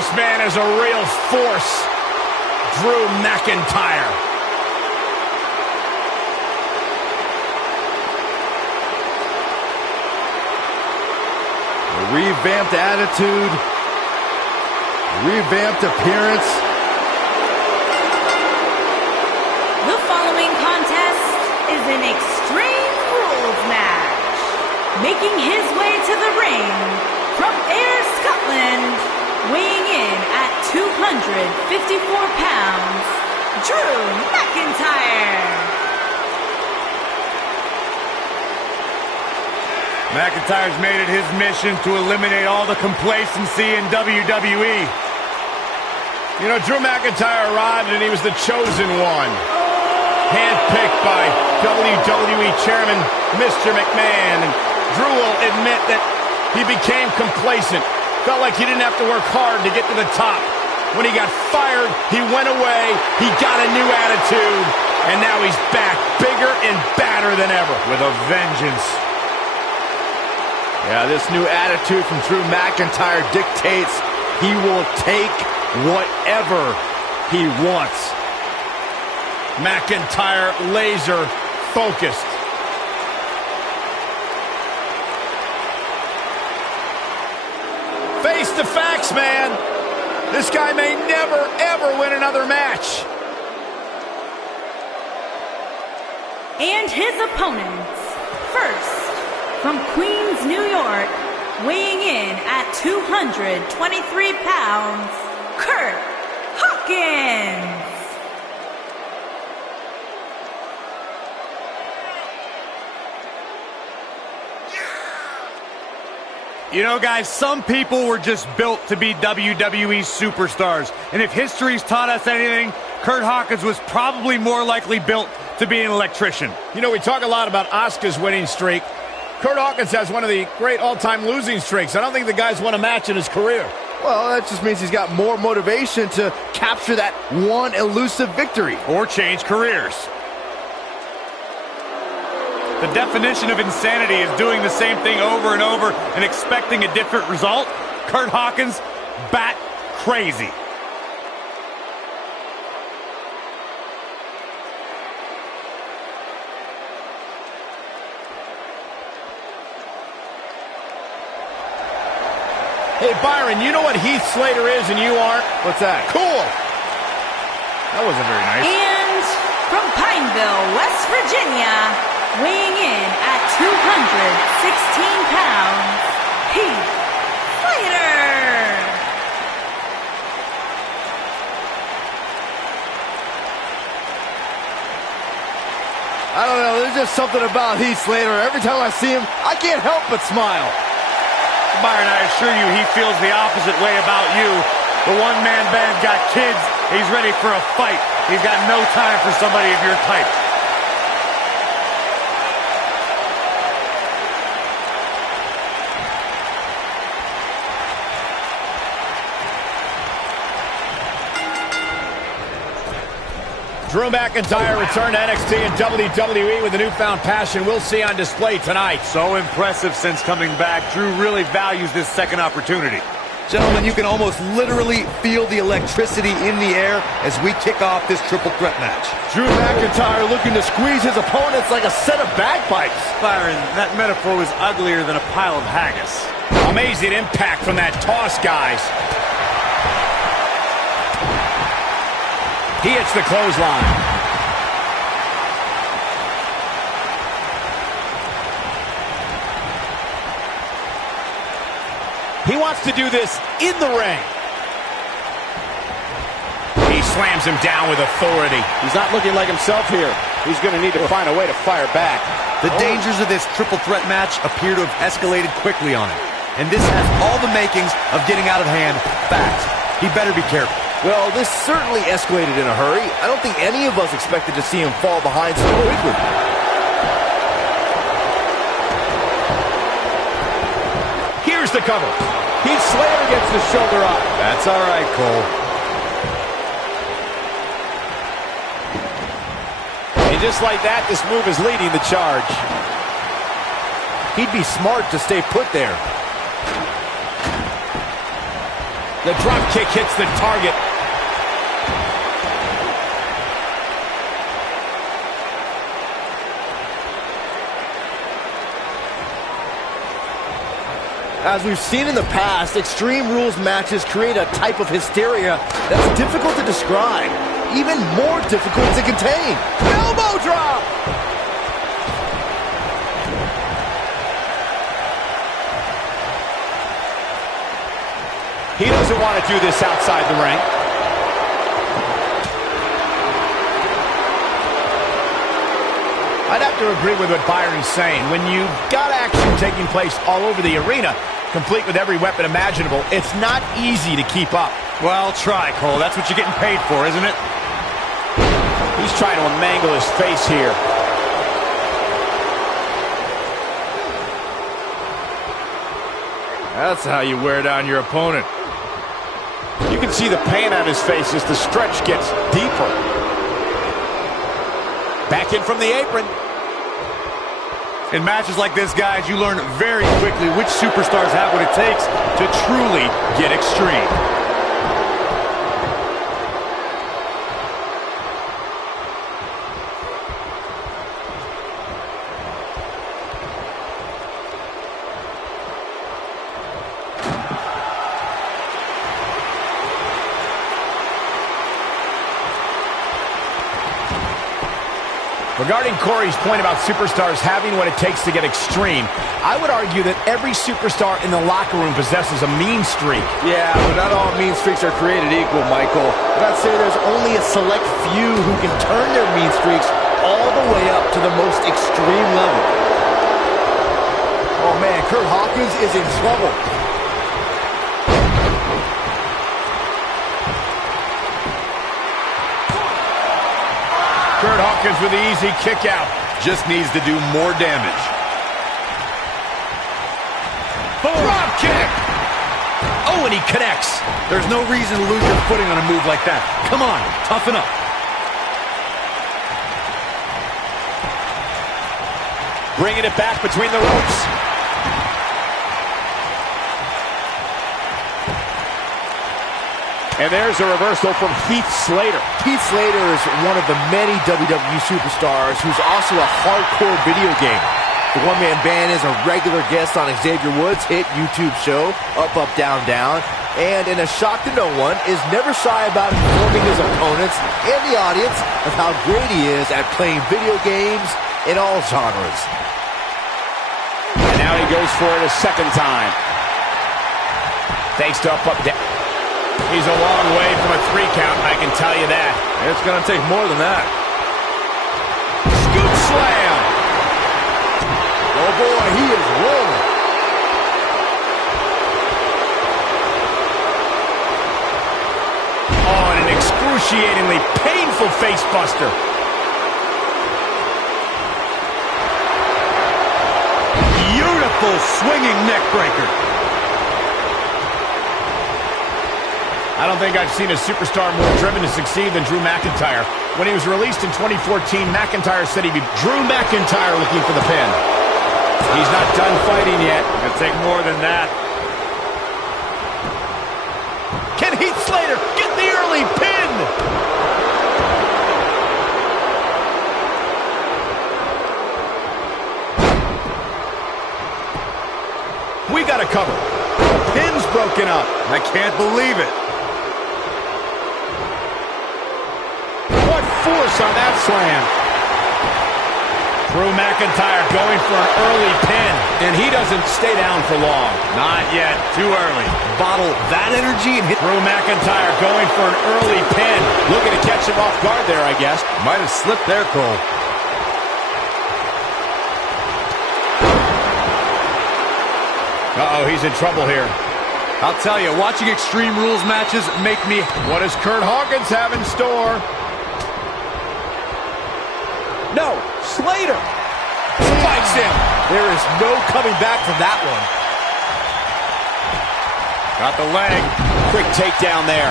This man is a real force. Drew McIntyre. A revamped attitude, revamped appearance. The following contest is an Extreme Rules match. Making his way to the ring from Ayr, Scotland, weighing in at 254 pounds, Drew McIntyre. McIntyre's made it his mission to eliminate all the complacency in WWE. You know, Drew McIntyre arrived and he was the chosen one. Handpicked by WWE Chairman Mr. McMahon. And Drew will admit that he became complacent. Felt like he didn't have to work hard to get to the top. When he got fired, he went away, he got a new attitude, and now he's back, bigger and badder than ever, with a vengeance. Yeah, this new attitude from Drew McIntyre dictates he will take whatever he wants. McIntyre laser focused. Face the facts, man. This guy may never, ever win another match. And his opponents, first, from Queens, New York, weighing in at 223 pounds, Kurt Hawkins. You know, guys, some people were just built to be WWE superstars. And if history's taught us anything, Kurt Hawkins was probably more likely built to be an electrician. You know, we talk a lot about Asuka's winning streak. Kurt Hawkins has one of the great all-time losing streaks. I don't think the guy's won a match in his career. Well, that just means he's got more motivation to capture that one elusive victory. Or change careers. The definition of insanity is doing the same thing over and over and expecting a different result. Kurt Hawkins, bat crazy. Hey, Byron, you know what Heath Slater is and you aren't? What's that? Cool. That wasn't very nice. And from Pineville, West Virginia, weighing in at 216 pounds, Heath Slater. I don't know, there's just something about Heath Slater. Every time I see him, I can't help but smile. Byron, I assure you he feels the opposite way about you. The one-man band got kids. He's ready for a fight. He's got no time for somebody of your type. Drew McIntyre returned to NXT and WWE with a newfound passion we'll see on display tonight. So impressive since coming back. Drew really values this second opportunity. Gentlemen, you can almost literally feel the electricity in the air as we kick off this triple threat match. Drew McIntyre looking to squeeze his opponents like a set of bagpipes. Byron, that metaphor was uglier than a pile of haggis. Amazing impact from that toss, guys. He hits the clothesline. He wants to do this in the ring. He slams him down with authority. He's not looking like himself here. He's going to need to find a way to fire back. The dangers of this triple threat match appear to have escalated quickly on him. And this has all the makings of getting out of hand fast. He better be careful. Well, this certainly escalated in a hurry. I don't think any of us expected to see him fall behind so quickly. Here's the cover. Heath Slater gets the shoulder up. That's all right, Cole. And just like that, this move is leading the charge. He'd be smart to stay put there. The drop kick hits the target. As we've seen in the past, Extreme Rules matches create a type of hysteria that's difficult to describe, even more difficult to contain. Elbow drop! He doesn't want to do this outside the ring. I'd have to agree with what Byron's saying. When you've got action taking place all over the arena, complete with every weapon imaginable, it's not easy to keep up. Well, try, Cole. That's what you're getting paid for, isn't it? He's trying to mangle his face here. That's how you wear down your opponent. You can see the pain on his face as the stretch gets deeper. Back in from the apron. In matches like this, guys, you learn very quickly which superstars have what it takes to truly get extreme. Regarding Corey's point about superstars having what it takes to get extreme, I would argue that every superstar in the locker room possesses a mean streak. Yeah, but not all mean streaks are created equal, Michael. But I'd say there's only a select few who can turn their mean streaks all the way up to the most extreme level. Oh man, Kurt Hawkins is in trouble. Kurt Hawkins with the easy kick out. Just needs to do more damage. Drop kick! Oh, and he connects. There's no reason to lose your footing on a move like that. Come on, toughen up. Bringing it back between the ropes. And there's a reversal from Heath Slater. Heath Slater is one of the many WWE superstars who's also a hardcore video gamer. The one-man band is a regular guest on Xavier Woods' hit YouTube show, Up, Up, Down, Down, and in a shock to no one, is never shy about informing his opponents and the audience of how great he is at playing video games in all genres. And now he goes for it a second time. Thanks to Up, Up, Down. He's a long way from a 3 count, I can tell you that. It's going to take more than that. Scoop slam. Oh boy, he is rolling. Oh, and an excruciatingly painful face buster. Beautiful swinging neck breaker. I don't think I've seen a superstar more driven to succeed than Drew McIntyre. When he was released in 2014, McIntyre said he'd be Drew McIntyre looking for the pin. He's not done fighting yet. It'll take more than that. Can Heath Slater get the early pin? We got a cover. The pin's broken up. I can't believe it. What force on that slam. Drew McIntyre going for an early pin, and he doesn't stay down for long. Not yet. Too early. Bottle that energy and hit. Drew McIntyre going for an early pin. Looking to catch him off guard there, I guess. Might have slipped there, Cole. Uh-oh, he's in trouble here. I'll tell you, watching Extreme Rules matches make me... What does Kurt Hawkins have in store? No, Slater spikes him. There is no coming back from that one. Got the leg. Quick takedown there.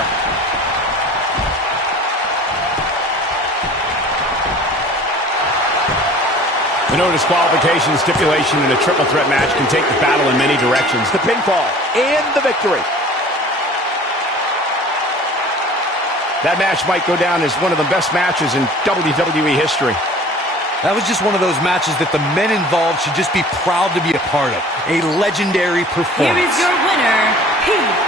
The no disqualification stipulation in a triple threat match can take the battle in many directions. The pinfall and the victory. That match might go down as one of the best matches in WWE history. That was just one of those matches that the men involved should just be proud to be a part of. A legendary performance. Here is your winner, Heath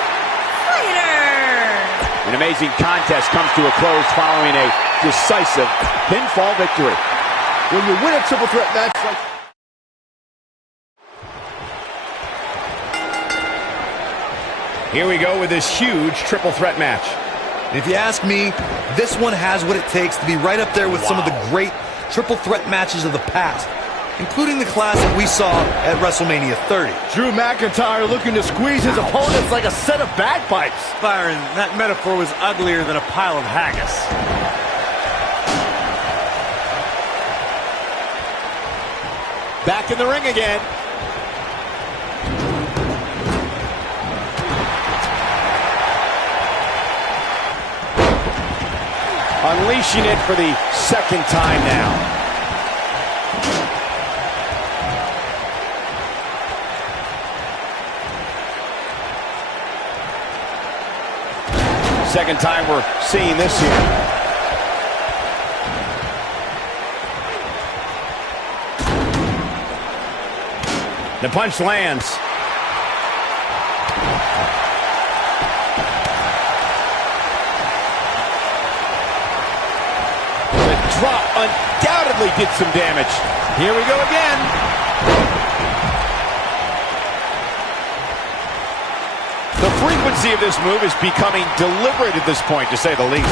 Slater. An amazing contest comes to a close following a decisive pinfall victory. When you win a triple threat match like... Here we go with this huge triple threat match. If you ask me, this one has what it takes to be right up there with some of the great triple threat matches of the past, including the classic we saw at WrestleMania 30. Drew McIntyre looking to squeeze his opponents like a set of bagpipes. Byron, that metaphor was uglier than a pile of haggis. Back in the ring again. Unleashing it for the second time now. Second time we're seeing this here. The punch lands. Drop undoubtedly did some damage. Here we go again. The frequency of this move is becoming deliberate at this point, to say the least.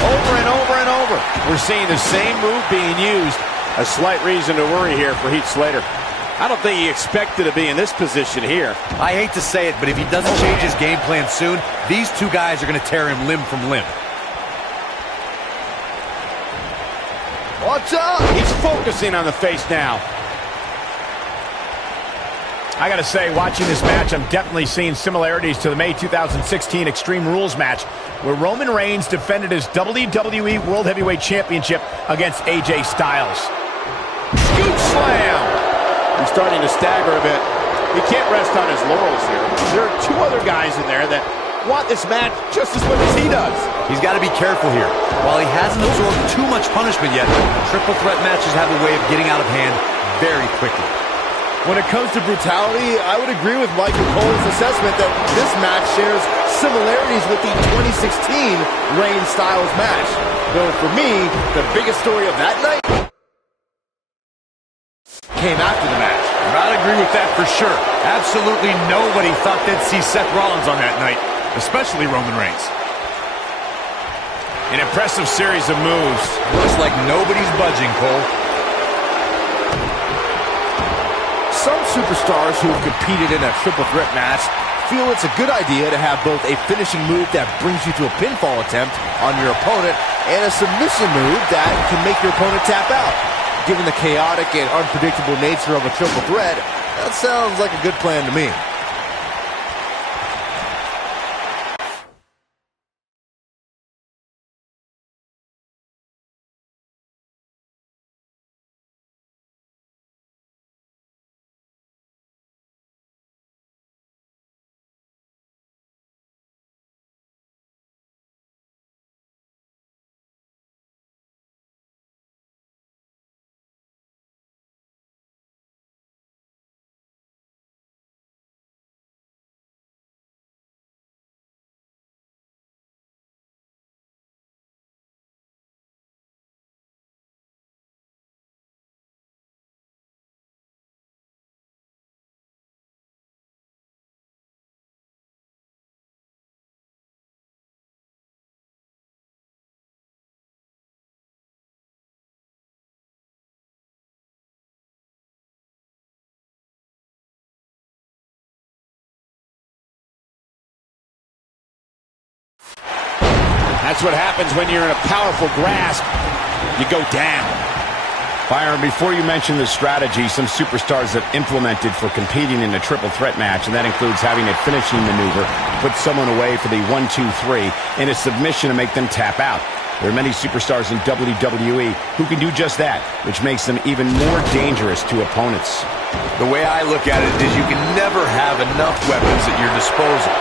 Over and over and over. We're seeing the same move being used. A slight reason to worry here for Heath Slater. I don't think he expected to be in this position here. I hate to say it, but if he doesn't change his game plan soon, these two guys are going to tear him limb from limb. What's up? He's focusing on the face now. I gotta say, watching this match, I'm definitely seeing similarities to the May 2016 Extreme Rules match, where Roman Reigns defended his WWE World Heavyweight Championship against AJ Styles. Scoop slam! He's starting to stagger a bit. He can't rest on his laurels here. There are two other guys in there that want this match just as much as he does. He's got to be careful here. While he hasn't absorbed too much punishment yet, triple threat matches have a way of getting out of hand very quickly. When it comes to brutality, I would agree with Michael Cole's assessment that this match shares similarities with the 2016 Reigns-Styles match. Though for me, the biggest story of that night came after the match. I'd agree with that for sure. Absolutely nobody thought they'd see Seth Rollins on that night, especially Roman Reigns. An impressive series of moves. Looks like nobody's budging, Cole. Some superstars who have competed in a triple threat match feel it's a good idea to have both a finishing move that brings you to a pinfall attempt on your opponent and a submission move that can make your opponent tap out. Given the chaotic and unpredictable nature of a triple threat, that sounds like a good plan to me. That's what happens when you're in a powerful grasp. You go down. Byron, before you mention the strategy some superstars have implemented for competing in a triple threat match, and that includes having a finishing maneuver, put someone away for the 1-2-3, and a submission to make them tap out. There are many superstars in WWE who can do just that, which makes them even more dangerous to opponents. The way I look at it is you can never have enough weapons at your disposal,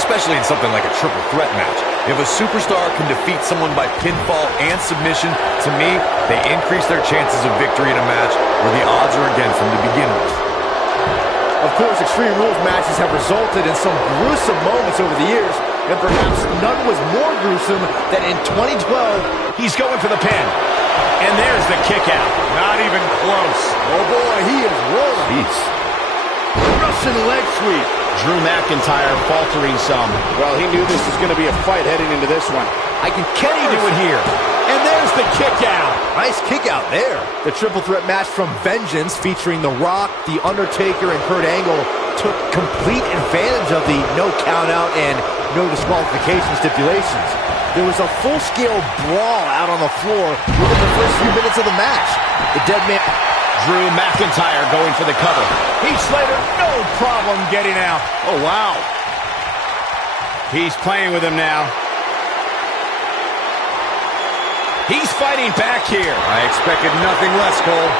especially in something like a triple threat match. If a superstar can defeat someone by pinfall and submission, to me, they increase their chances of victory in a match where the odds are against them to begin with. Of course, Extreme Rules matches have resulted in some gruesome moments over the years, and perhaps none was more gruesome than in 2012. He's going for the pin. And there's the kick out. Not even close. Oh boy, he is rolling. Jeez. Russian leg sweep. Drew McIntyre faltering some. Well, he knew this was going to be a fight heading into this one. Can he do it here? And there's the kick out. Nice kick out there. The triple threat match from Vengeance featuring The Rock, The Undertaker, and Kurt Angle took complete advantage of the no count out and no disqualification stipulations. There was a full-scale brawl out on the floor within the first few minutes of the match. The dead man... Drew McIntyre going for the cover. Heath Slater, no problem getting out. Oh, wow. He's playing with him now. He's fighting back here. I expected nothing less, Cole.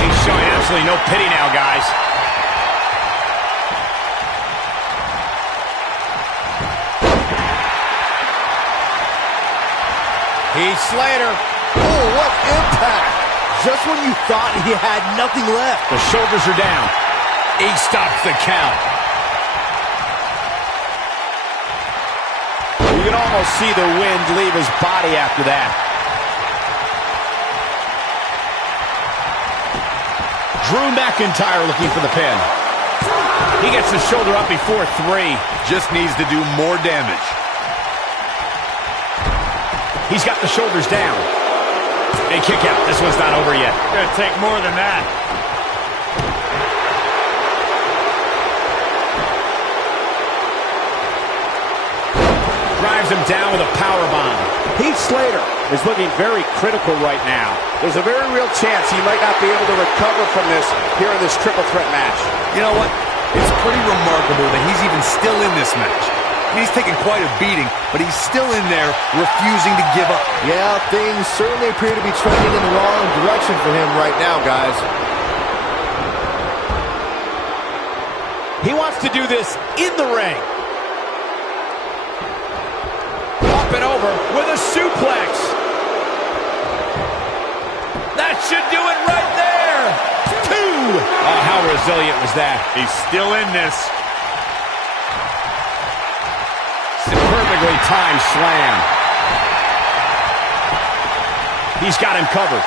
He's showing absolutely no pity now, guys. Heath Slater. Oh, what impact! Just when you thought he had nothing left. The shoulders are down. He stops the count. You can almost see the wind leave his body after that. Drew McIntyre looking for the pin. He gets the shoulder up before 3. Just needs to do more damage. He's got the shoulders down. A kick out. This one's not over yet. Gonna take more than that. Drives him down with a powerbomb. Heath Slater is looking very critical right now. There's a very real chance he might not be able to recover from this here in this triple threat match. You know what? It's pretty remarkable that he's even still in this match. He's taken quite a beating, but he's still in there refusing to give up. Yeah, things certainly appear to be trending in the wrong direction for him right now, guys. He wants to do this in the ring. Up and over with a suplex. That should do it right there. 2. Oh, how resilient was that? He's still in this. Perfectly timed slam. He's got him covered.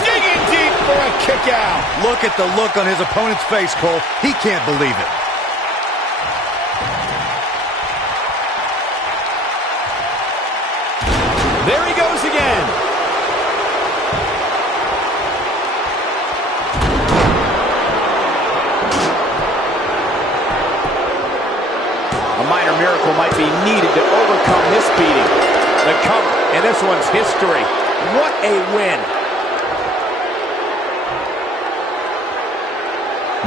Digging deep for a kick out. Look at the look on his opponent's face, Cole. He can't believe it. There he goes again. A minor miracle might be needed to overcome this beating. The cover, and this one's history. What a win.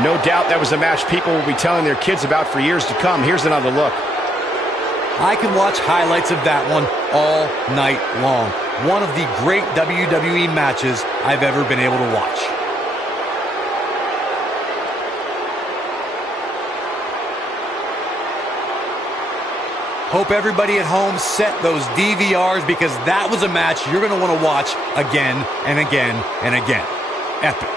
No doubt that was a match people will be telling their kids about for years to come. Here's another look. I can watch highlights of that one all night long. One of the great WWE matches I've ever been able to watch. Hope everybody at home set those DVRs because that was a match you're going to want to watch again and again and again. Epic.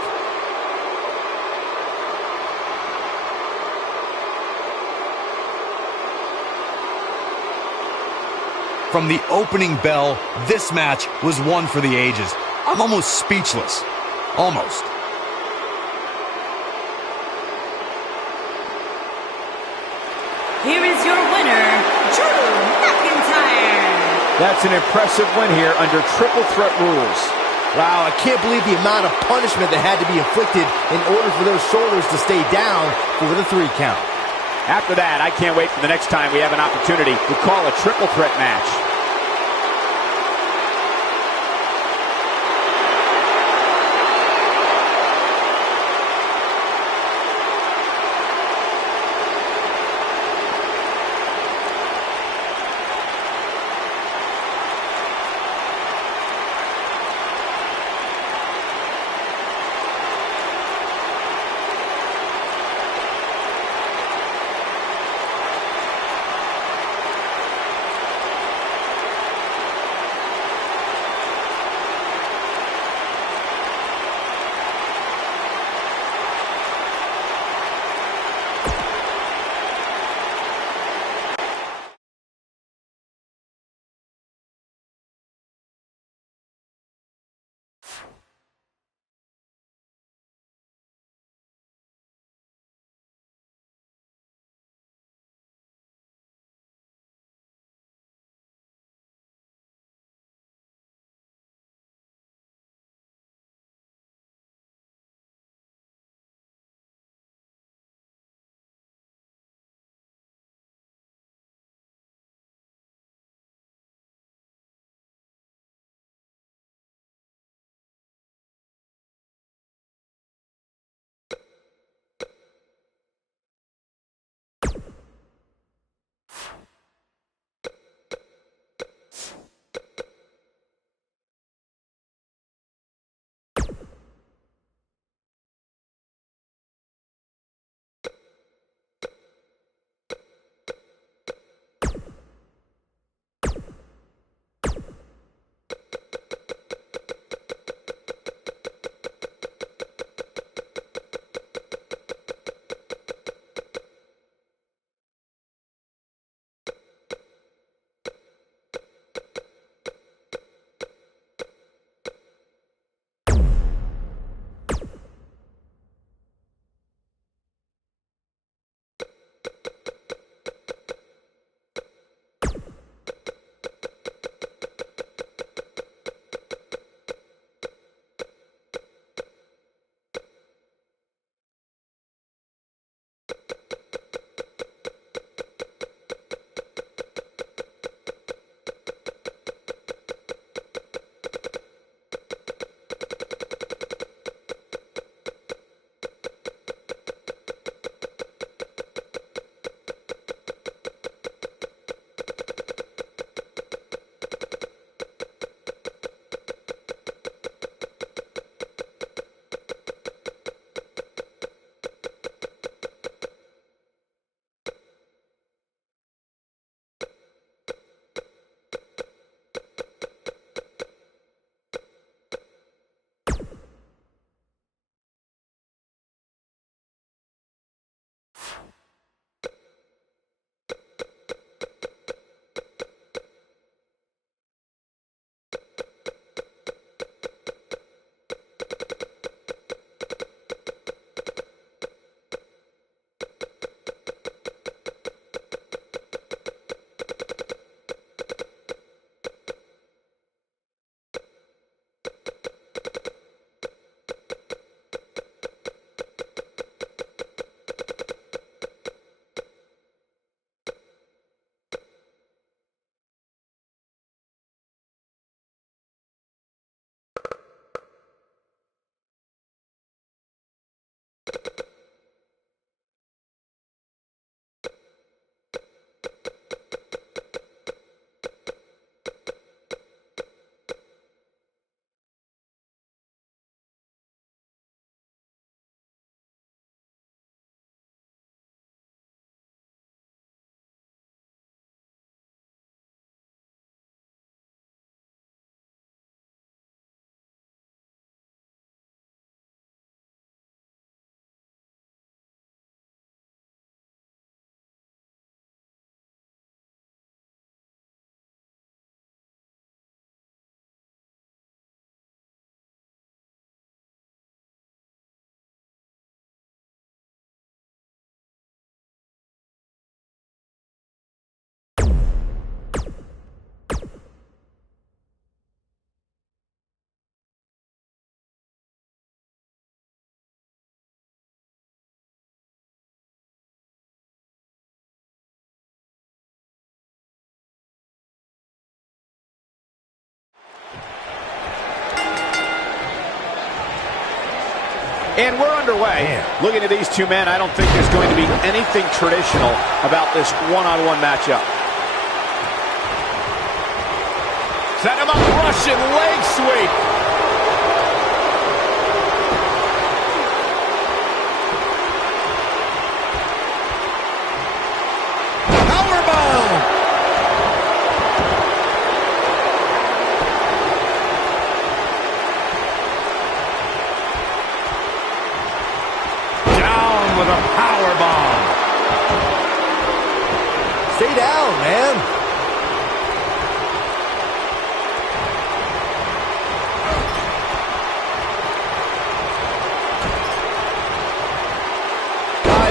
From the opening bell, this match was one for the ages. I'm almost speechless. Almost. Here is your winner, Drew McIntyre. That's an impressive win here under triple threat rules. Wow, I can't believe the amount of punishment that had to be inflicted in order for those shoulders to stay down for the 3 count. After that, I can't wait for the next time we have an opportunity to call a triple threat match. And we're underway. Man. Looking at these two men, I don't think there's going to be anything traditional about this one-on-one matchup. Set him up, Russian leg sweep. Powerbomb. Down with a powerbomb. Stay down, man.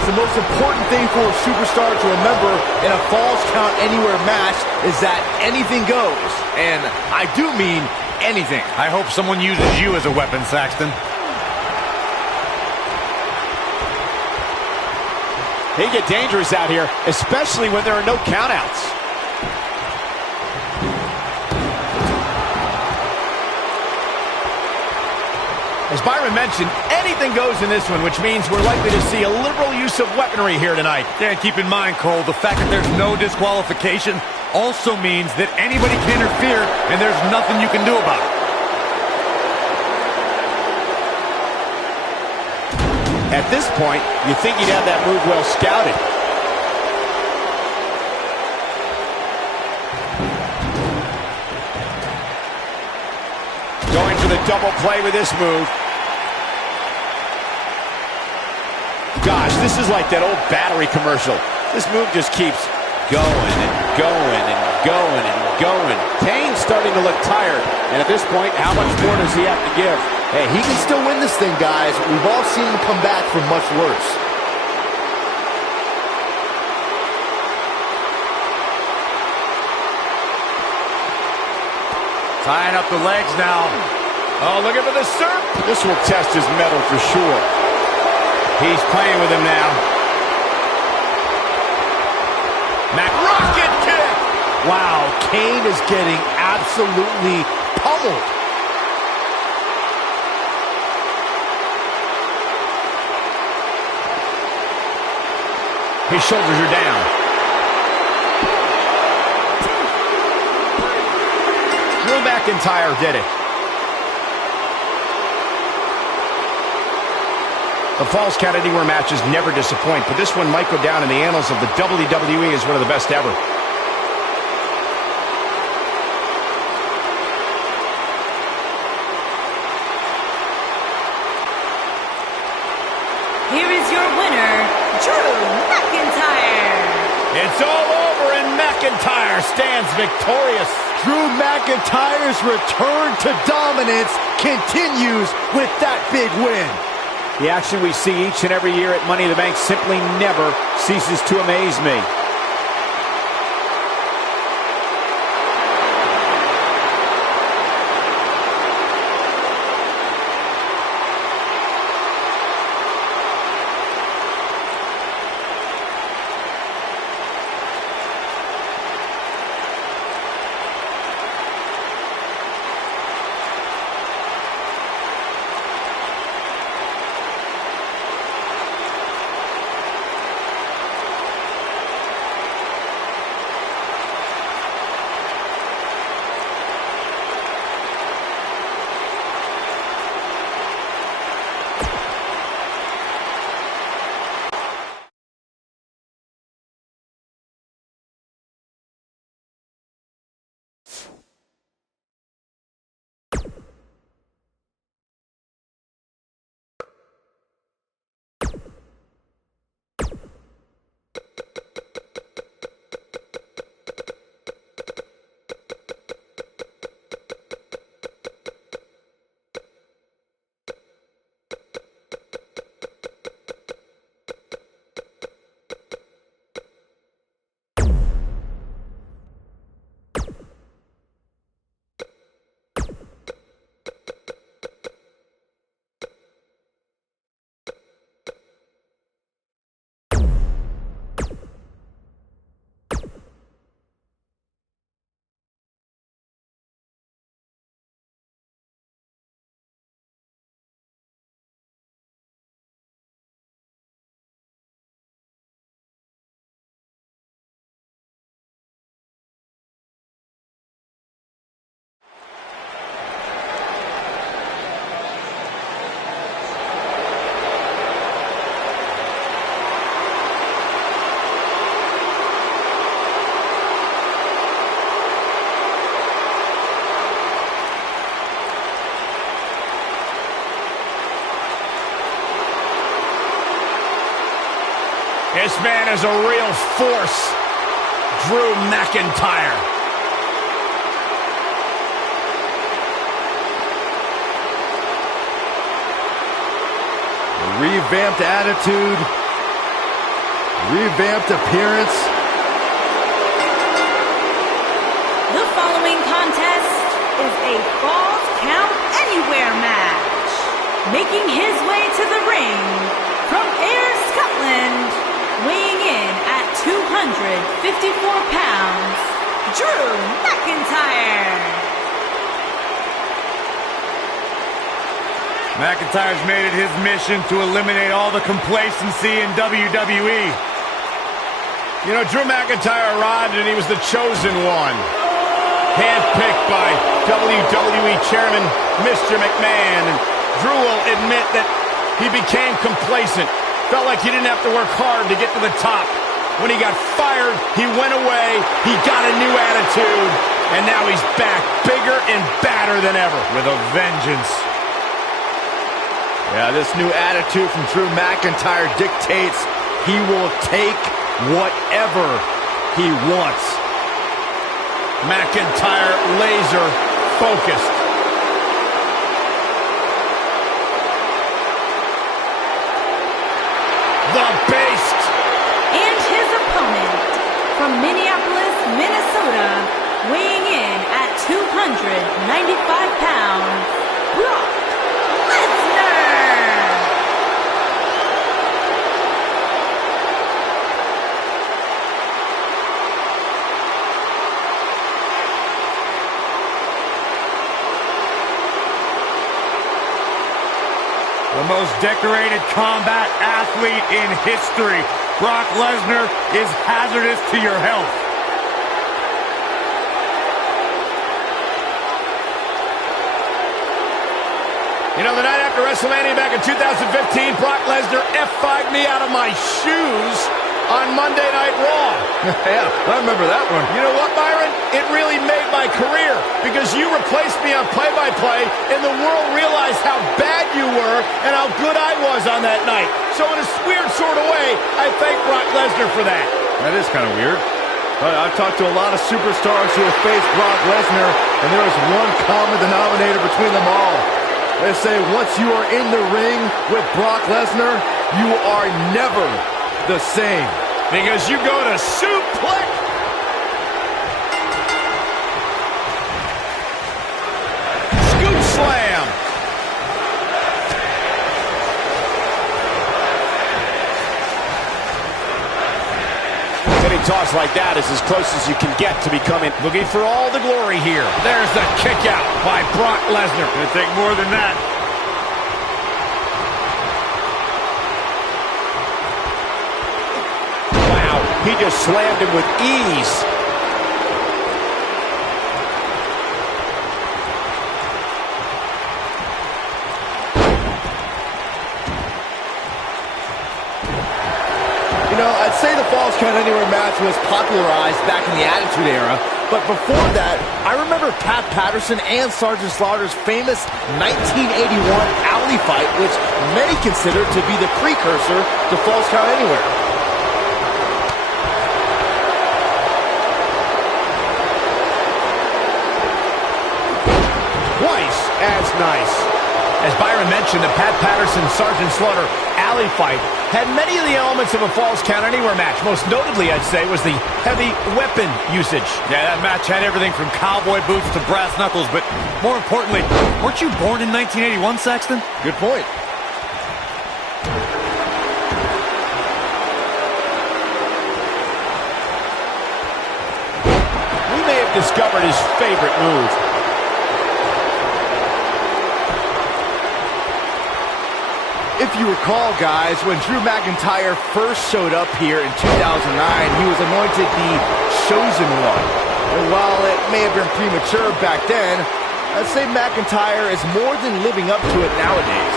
The most important thing for a superstar to remember in a Falls Count Anywhere match is that anything goes. And I do mean anything. I hope someone uses you as a weapon, Saxton. They get dangerous out here, especially when there are no countouts. As Byron mentioned, anything goes in this one, which means we're likely to see a liberal use of weaponry here tonight. Yeah, and keep in mind, Cole, the fact that there's no disqualification also means that anybody can interfere, and there's nothing you can do about it. At this point, you think he'd have that move well scouted. Going for the double play with this move. Gosh, this is like that old battery commercial. This move just keeps going and going and going and going. Kane's starting to look tired. And at this point, how much more does he have to give? Hey, he can still win this thing, guys. We've all seen him come back from much worse. Tying up the legs now. Oh, looking for the surf. This will test his mettle for sure. He's playing with him now. Rocket kick. Wow, Kane is getting absolutely pummeled. His shoulders are down. Drew McIntyre did it. The Falls Count Anywhere matches never disappoint, but this one might go down in the annals of the WWE as one of the best ever. Here is your winner, Drew McIntyre. It's all over and McIntyre stands victorious. Drew McIntyre's return to dominance continues with that big win. The action we see each and every year at Money in the Bank simply never ceases to amaze me. This man is a real force. Drew McIntyre. Revamped attitude, revamped appearance. The following contest is a Falls Count Anywhere match. Making his way to the ring from Ayr, Scotland, weighing in at 254 pounds, Drew McIntyre. McIntyre's made it his mission to eliminate all the complacency in WWE. You know, Drew McIntyre arrived and he was the chosen one. Handpicked by WWE Chairman Mr. McMahon. And Drew will admit that he became complacent. Felt like he didn't have to work hard to get to the top. When he got fired, he went away, he got a new attitude, and now he's back bigger and badder than ever with a vengeance. Yeah, this new attitude from Drew McIntyre dictates he will take whatever he wants. McIntyre laser focused. The Beast. And his opponent from Minneapolis, Minnesota, weighing in at 295 pounds, Brock Lesnar. The most decorated combat athlete in history. Brock Lesnar is hazardous to your health. You know, the night after WrestleMania back in 2015, Brock Lesnar F5'd me out of my shoes on Monday Night Raw. Yeah, I remember that one. You know what, Byron? It really made my career because you replaced me on play-by-play and the world realized how bad you were and how good I was on that night. So in a weird sort of way, I thank Brock Lesnar for that. That is kind of weird. But I've talked to a lot of superstars who have faced Brock Lesnar, and there is one common denominator between them all. They say once you are in the ring with Brock Lesnar, you are never the same. Because you go to suplex. Scoop slam. Getting tossed like that is as close as you can get to becoming. Looking for all the glory here. There's the kick out by Brock Lesnar. Gonna take more than that. He just slammed him with ease. You know, I'd say the Falls Count Anywhere match was popularized back in the Attitude Era, but before that, I remember Pat Patterson and Sergeant Slaughter's famous 1981 Alley fight, which many consider to be the precursor to Falls Count Anywhere. Twice as nice. As Byron mentioned, the Pat Patterson-Sergeant Slaughter alley fight had many of the elements of a Falls Count Anywhere match. Most notably, I'd say, was the heavy weapon usage. Yeah, that match had everything from cowboy boots to brass knuckles, but more importantly, weren't you born in 1981, Saxton? Good point. We may have discovered his favorite move. If you recall, guys, when Drew McIntyre first showed up here in 2009, he was anointed the Chosen One. And while it may have been premature back then, I'd say McIntyre is more than living up to it nowadays.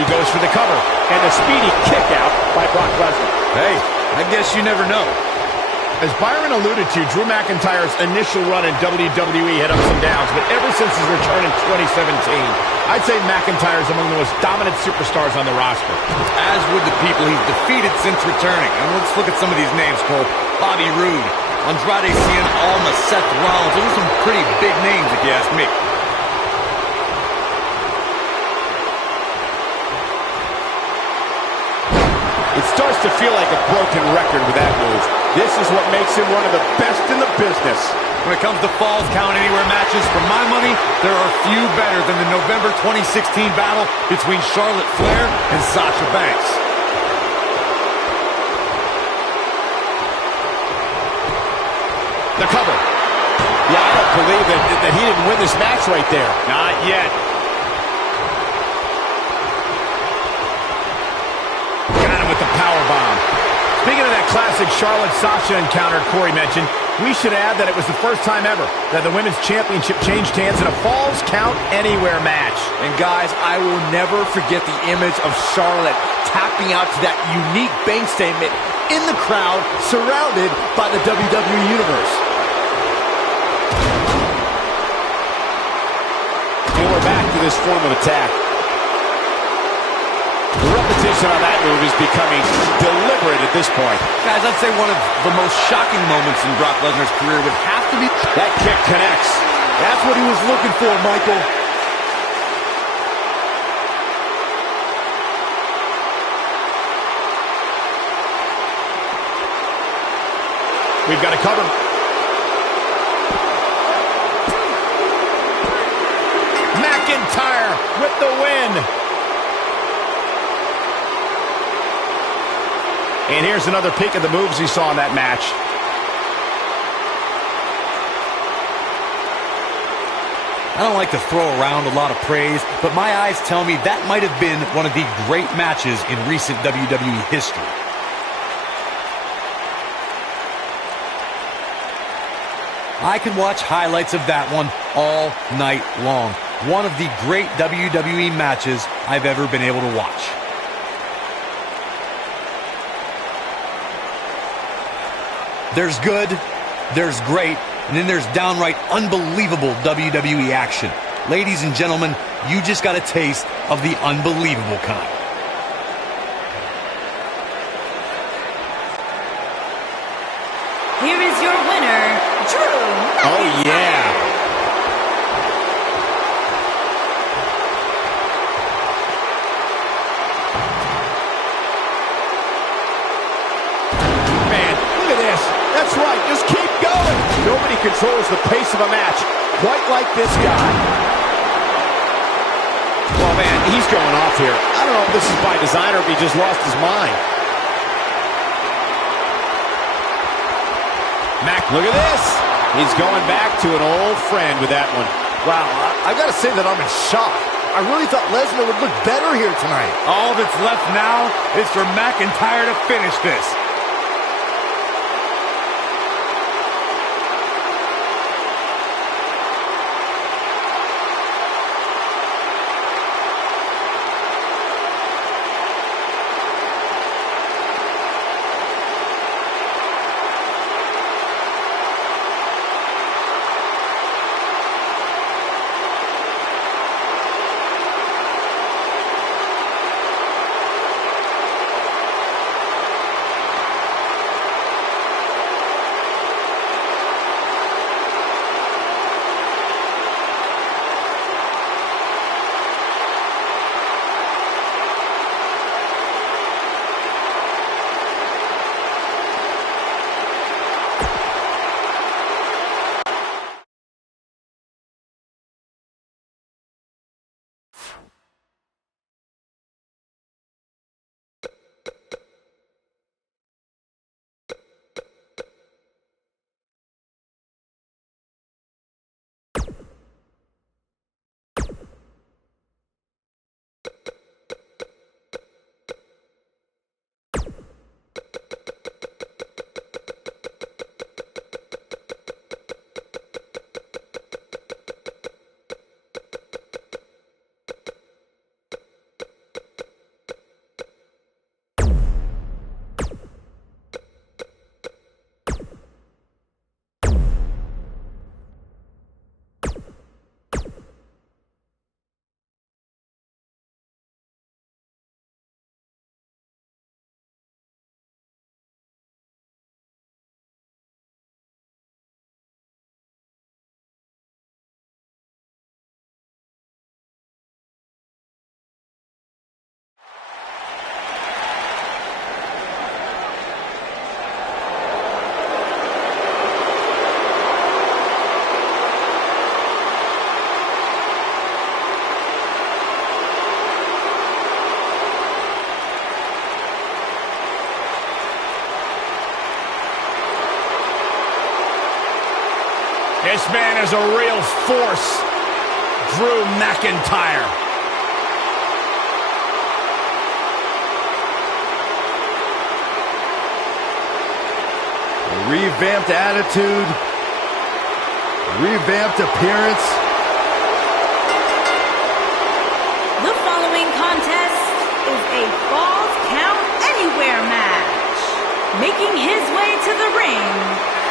He goes for the cover, and a speedy kick out by Brock Lesnar. Hey, I guess you never know. As Byron alluded to, Drew McIntyre's initial run in WWE had ups and downs, but ever since his return in 2017, I'd say McIntyre's among the most dominant superstars on the roster. As would the people he's defeated since returning. And let's look at some of these names, Cole. Bobby Roode, Andrade Cien Almas, Seth Rollins. Those are some pretty big names, if you ask me. It starts to feel like a broken record with that move. This is what makes him one of the best in the business. When it comes to Falls Count Anywhere matches, for my money, there are few better than the November 2016 battle between Charlotte Flair and Sasha Banks. The cover. Yeah, I don't believe that he didn't win this match right there. Not yet. Got him with the powerbomb. Speaking of that classic Charlotte-Sasha encounter Corey mentioned, we should add that it was the first time ever that the Women's Championship changed hands in a Falls Count Anywhere match. And guys, I will never forget the image of Charlotte tapping out to that unique bank statement in the crowd, surrounded by the WWE Universe. And we're back to this form of attack. The repetition on that move is becoming deliberate at this point. Guys, I'd say one of the most shocking moments in Brock Lesnar's career would have to be... That kick connects. That's what he was looking for, Michael. We've got a cover. McIntyre with the win. And here's another peek at the moves he saw in that match. I don't like to throw around a lot of praise, but my eyes tell me that might have been one of the great matches in recent WWE history. I could watch highlights of that one all night long. One of the great WWE matches I've ever been able to watch. There's good, there's great, and then there's downright unbelievable WWE action. Ladies and gentlemen, you just got a taste of the unbelievable kind. Here is your winner, Drew McIntyre. Oh, yeah. Man, look at this. That's right. Just keep going. Nobody controls the pace of a match quite like this guy. Well, man, he's going off here. I don't know if this is by design or if he just lost his mind. Mac, Look at this. He's going back to an old friend with that one. Wow, I gotta say that I'm in shock. I really thought Lesnar would look better here tonight. All that's left now is for McIntyre to finish this. This man is a real force. Drew McIntyre. A revamped attitude. Revamped appearance. The following contest is a Falls Count Anywhere match. Making his way to the ring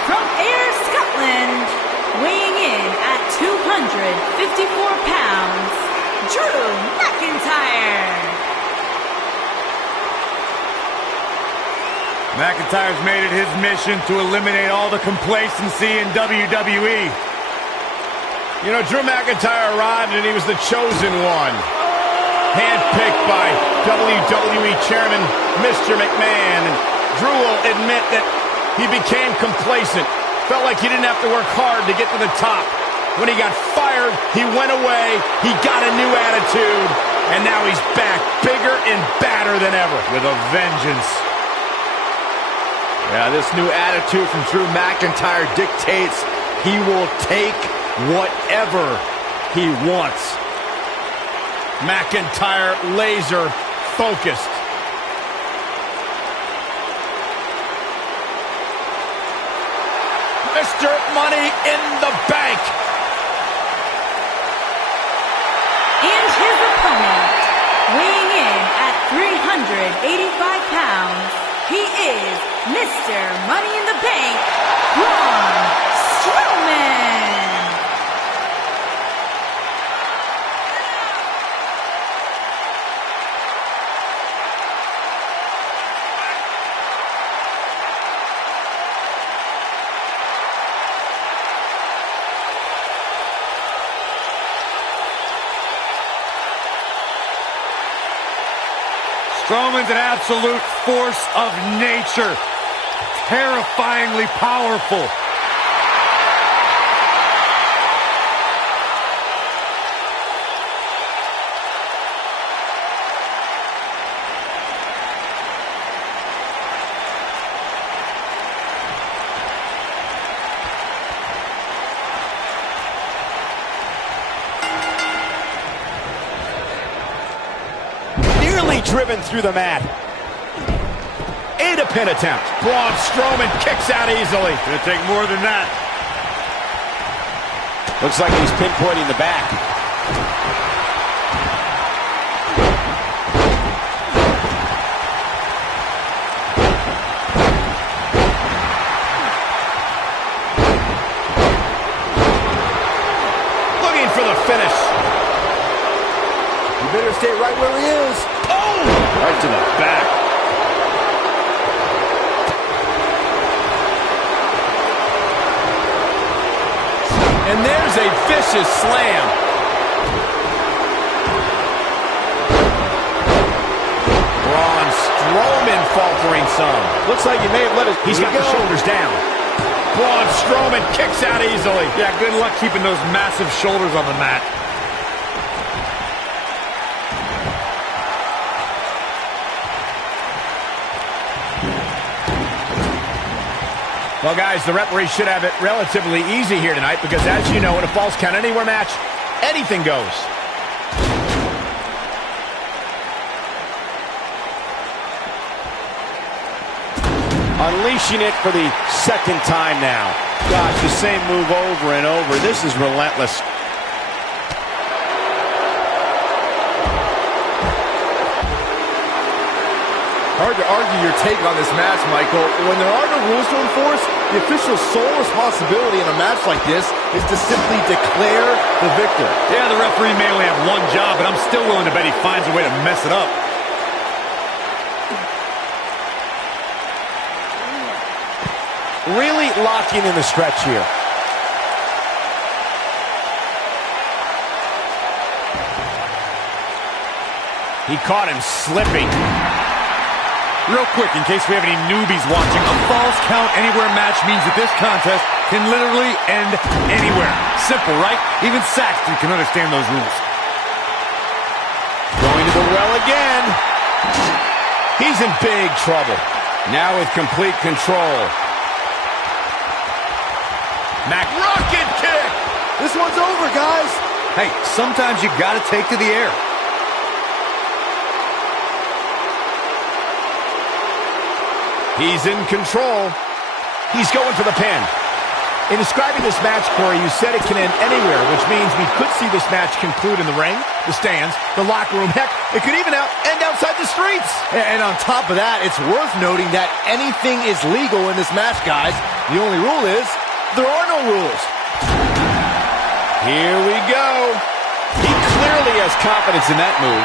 from Ayr, Scotland, weighing in at 254 pounds, Drew McIntyre. McIntyre's made it his mission to eliminate all the complacency in WWE. You know, Drew McIntyre arrived and he was the chosen one. Handpicked by WWE Chairman Mr. McMahon. And Drew will admit that he became complacent. Felt like he didn't have to work hard to get to the top. When he got fired, he went away, he got a new attitude, and now he's back bigger and badder than ever with a vengeance. Yeah, this new attitude from Drew McIntyre dictates he will take whatever he wants. McIntyre laser focused. Mr. Money in the Bank. And his opponent, weighing in at 385 pounds, he is Mr. Money in the Bank, Braun Strowman. Strowman's an absolute force of nature. Terrifyingly powerful. Driven through the mat. And a pin attempt. Braun Strowman kicks out easily. Gonna take more than that. Looks like he's pinpointing the back. Looking for the finish. You better stay right where he is. Right to the back. And there's a vicious slam. Braun Strowman faltering some. Looks like he may have let his... He's got the shoulders down. Braun Strowman kicks out easily. Yeah, good luck keeping those massive shoulders on the mat. Well, guys, the referee should have it relatively easy here tonight because, as you know, in a Falls Count Anywhere match, anything goes. Unleashing it for the second time now. Gosh, the same move over and over. This is relentless. Hard to argue your take on this match, Michael. When there are no rules to enforce, the official's sole responsibility in a match like this is to simply declare the victor. Yeah, the referee may only have one job, but I'm still willing to bet he finds a way to mess it up. Really locking in the stretch here. He caught him slipping. Real quick, in case we have any newbies watching, a Falls Count Anywhere match means that this contest can literally end anywhere. Simple, right? Even Saxton can understand those rules. Going to the well again. He's in big trouble. Now with complete control. Rocket kick! This one's over, guys. Hey, sometimes you gotta take to the air. He's in control. He's going for the pin. In describing this match, Corey, you said it can end anywhere, which means we could see this match conclude in the ring, the stands, the locker room. Heck, it could even end outside the streets. And on top of that, it's worth noting that anything is legal in this match, guys. The only rule is there are no rules. Here we go. He clearly has confidence in that move.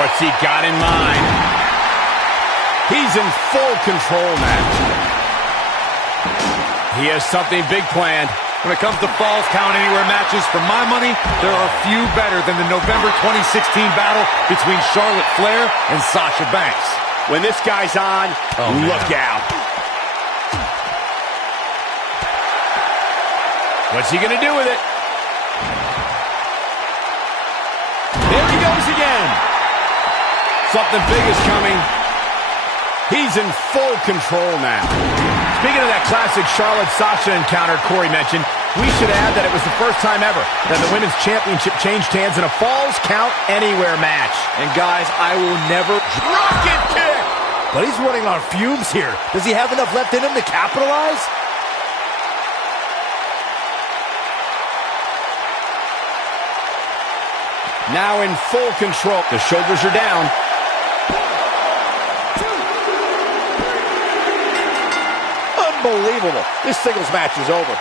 What's he got in mind? He's in full control now. He has something big planned. When it comes to Falls Count Anywhere matches, for my money, there are few better than the November 2016 battle between Charlotte Flair and Sasha Banks. When this guy's on, look out. What's he going to do with it? There he goes again. Something big is coming. He's in full control now. Speaking of that classic Charlotte-Sasha encounter Corey mentioned, we should add that it was the first time ever that the Women's Championship changed hands in a Falls Count Anywhere match. And guys, I will never... Rocket kick! But he's running on fumes here. Does he have enough left in him to capitalize? Now in full control. The shoulders are down. Unbelievable. This singles match is over.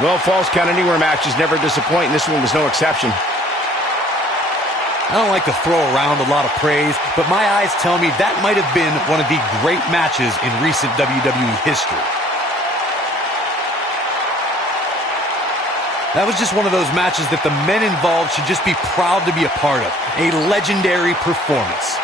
Well, Falls Count Anywhere matches never disappoint, and this one was no exception. I don't like to throw around a lot of praise, but my eyes tell me that might have been one of the great matches in recent WWE history. That was just one of those matches that the men involved should just be proud to be a part of. A legendary performance.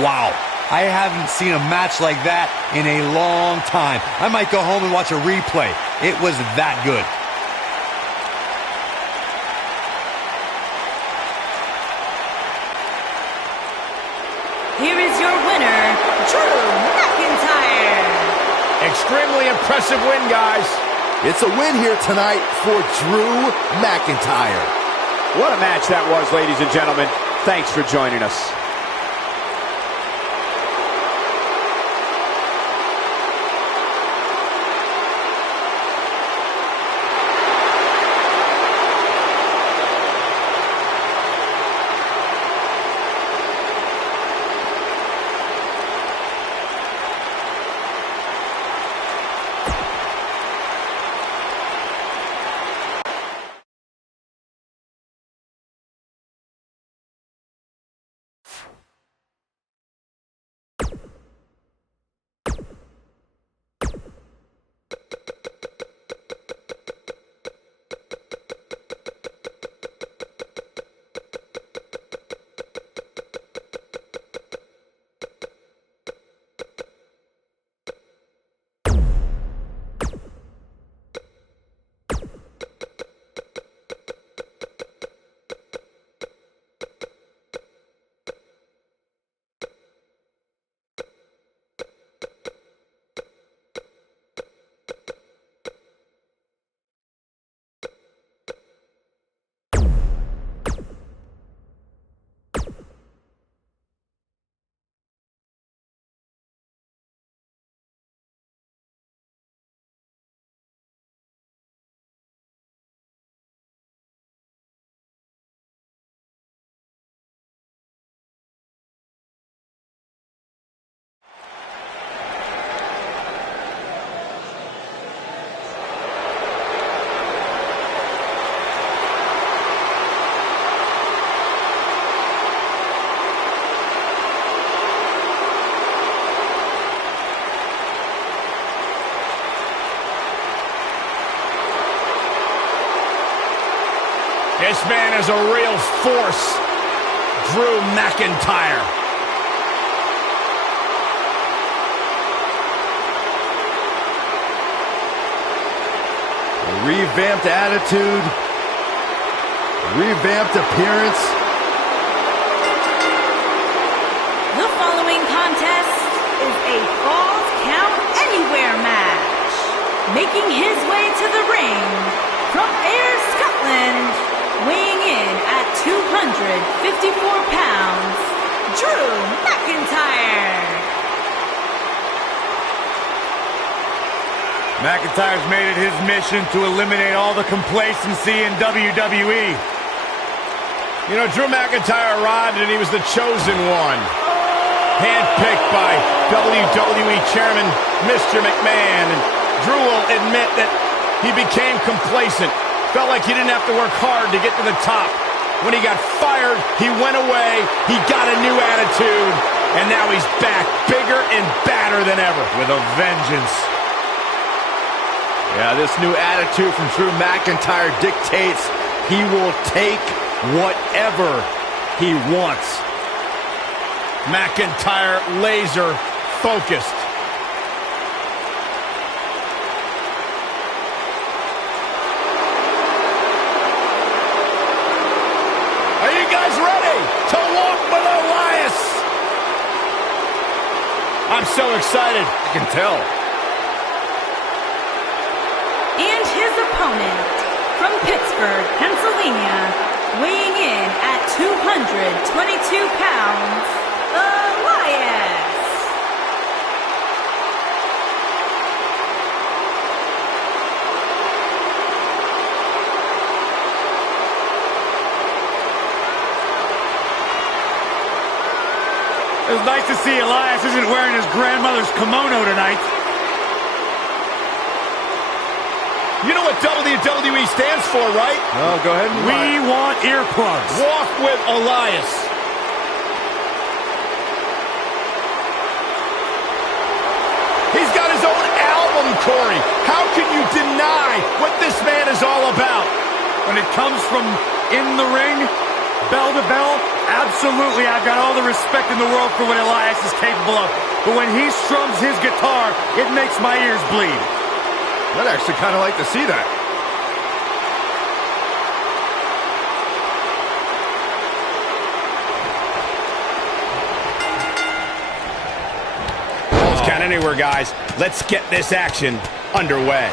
Wow, I haven't seen a match like that in a long time. I might go home and watch a replay. It was that good. Here is your winner, Drew McIntyre. Extremely impressive win, guys. It's a win here tonight for Drew McIntyre. What a match that was, ladies and gentlemen. Thanks for joining us. This man is a real force. Drew McIntyre. A revamped attitude. Revamped appearance. following contest is a Falls Count Anywhere match. Making his way to the ring from Ayr, Scotland, weighing in at 254 pounds, Drew McIntyre. McIntyre's made it his mission to eliminate all the complacency in WWE. You know, Drew McIntyre arrived and he was the chosen one. Handpicked by WWE Chairman Mr. McMahon. And Drew will admit that he became complacent. Felt like he didn't have to work hard to get to the top. When he got fired, he went away, he got a new attitude, and now he's back bigger and badder than ever with a vengeance. Yeah, this new attitude from Drew McIntyre dictates he will take whatever he wants. McIntyre laser focused. Are you guys ready to walk with Elias? I'm so excited. I can tell. And his opponent from Pittsburgh, Pennsylvania, weighing in at 222 pounds, Elias. It's nice to see Elias isn't wearing his grandmother's kimono tonight. You know what WWE stands for, right? Oh, go ahead. We want earplugs. Walk with Elias. He's got his own album, Corey. How can you deny what this man is all about? When it comes from in the ring, bell to bell, absolutely, I've got all the respect in the world for what Elias is capable of. But when he strums his guitar, it makes my ears bleed. I'd actually kind of like to see that. Falls Count Anywhere, guys. Let's get this action underway.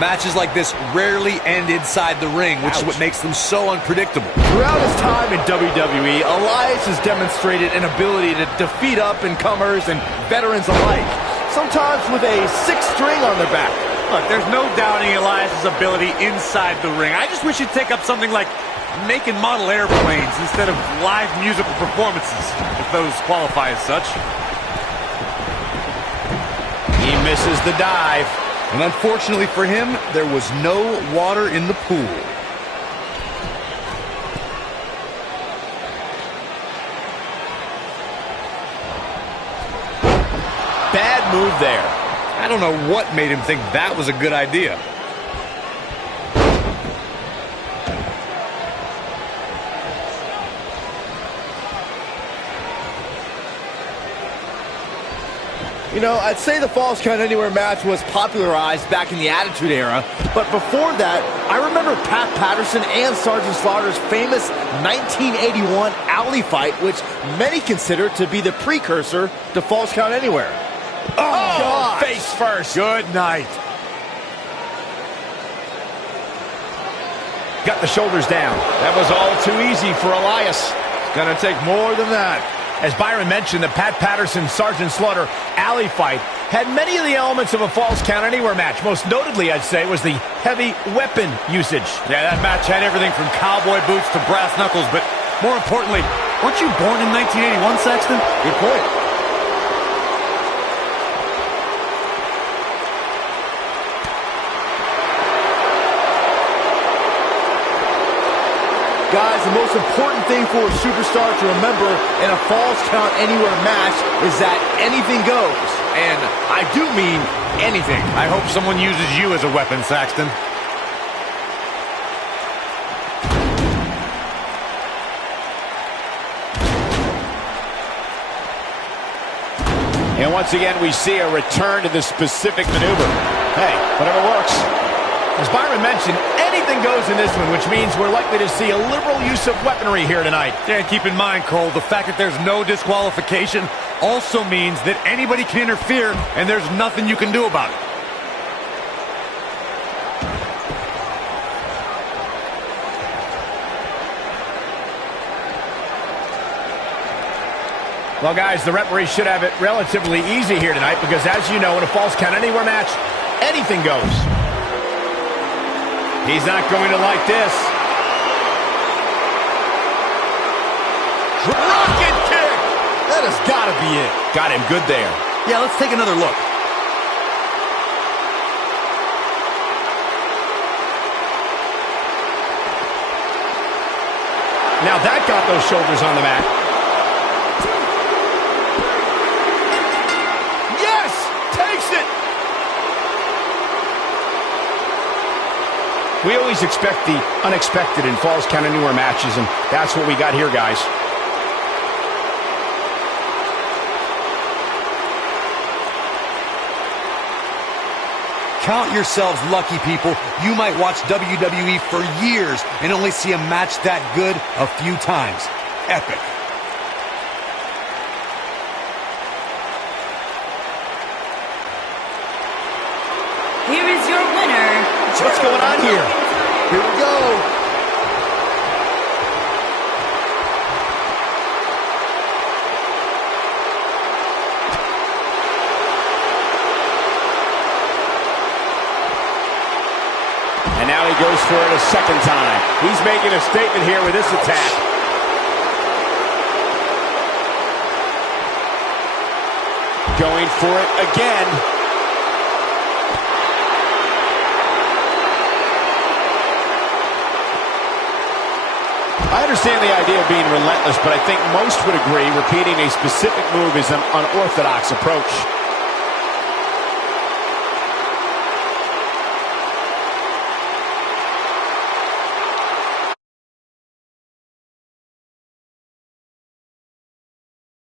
Matches like this rarely end inside the ring, which is what makes them so unpredictable. Throughout his time in WWE, Elias has demonstrated an ability to defeat up-and-comers and veterans alike, sometimes with a sixth string on their back. Look, there's no doubting Elias' ability inside the ring. I just wish he'd take up something like making model airplanes instead of live musical performances, if those qualify as such. He misses the dive. And unfortunately for him, there was no water in the pool. Bad move there. I don't know what made him think that was a good idea. You know, I'd say the Falls Count Anywhere match was popularized back in the Attitude Era, but before that, I remember Pat Patterson and Sergeant Slaughter's famous 1981 Alley fight, which many consider to be the precursor to Falls Count Anywhere. Oh, God. Face first. Good night. Got the shoulders down. That was all too easy for Elias. It's going to take more than that. As Byron mentioned, the Pat Patterson Sergeant Slaughter Alley fight had many of the elements of a Falls Count Anywhere match. Most notably, I'd say, was the heavy weapon usage. Yeah, that match had everything from cowboy boots to brass knuckles, but more importantly, weren't you born in 1981, Saxton? Good point. Guys, the most important thing for a superstar to remember in a Falls Count Anywhere match is that anything goes. And I do mean anything. I hope someone uses you as a weapon, Saxton. And once again, we see a return to this specific maneuver. Hey, whatever works. As Byron mentioned, anything goes in this one, which means we're likely to see a liberal use of weaponry here tonight. Yeah, keep in mind, Cole, the fact that there's no disqualification also means that anybody can interfere, and there's nothing you can do about it. Well, guys, the referee should have it relatively easy here tonight because, as you know, in a Falls Count Anywhere match, anything goes. He's not going to like this. Rocket kick! That has got to be it. Got him good there. Yeah, let's take another look. Now that got those shoulders on the mat. Yes! Takes it! We always expect the unexpected in Falls Count Anywhere matches, and that's what we got here, guys. Count yourselves lucky, people. You might watch WWE for years and only see a match that good a few times. Epic. Here is your winner. What's going on here? Here we go. And now he goes for it a second time. He's making a statement here with this attack. Going for it again. I understand the idea of being relentless, but I think most would agree repeating a specific move is an unorthodox approach.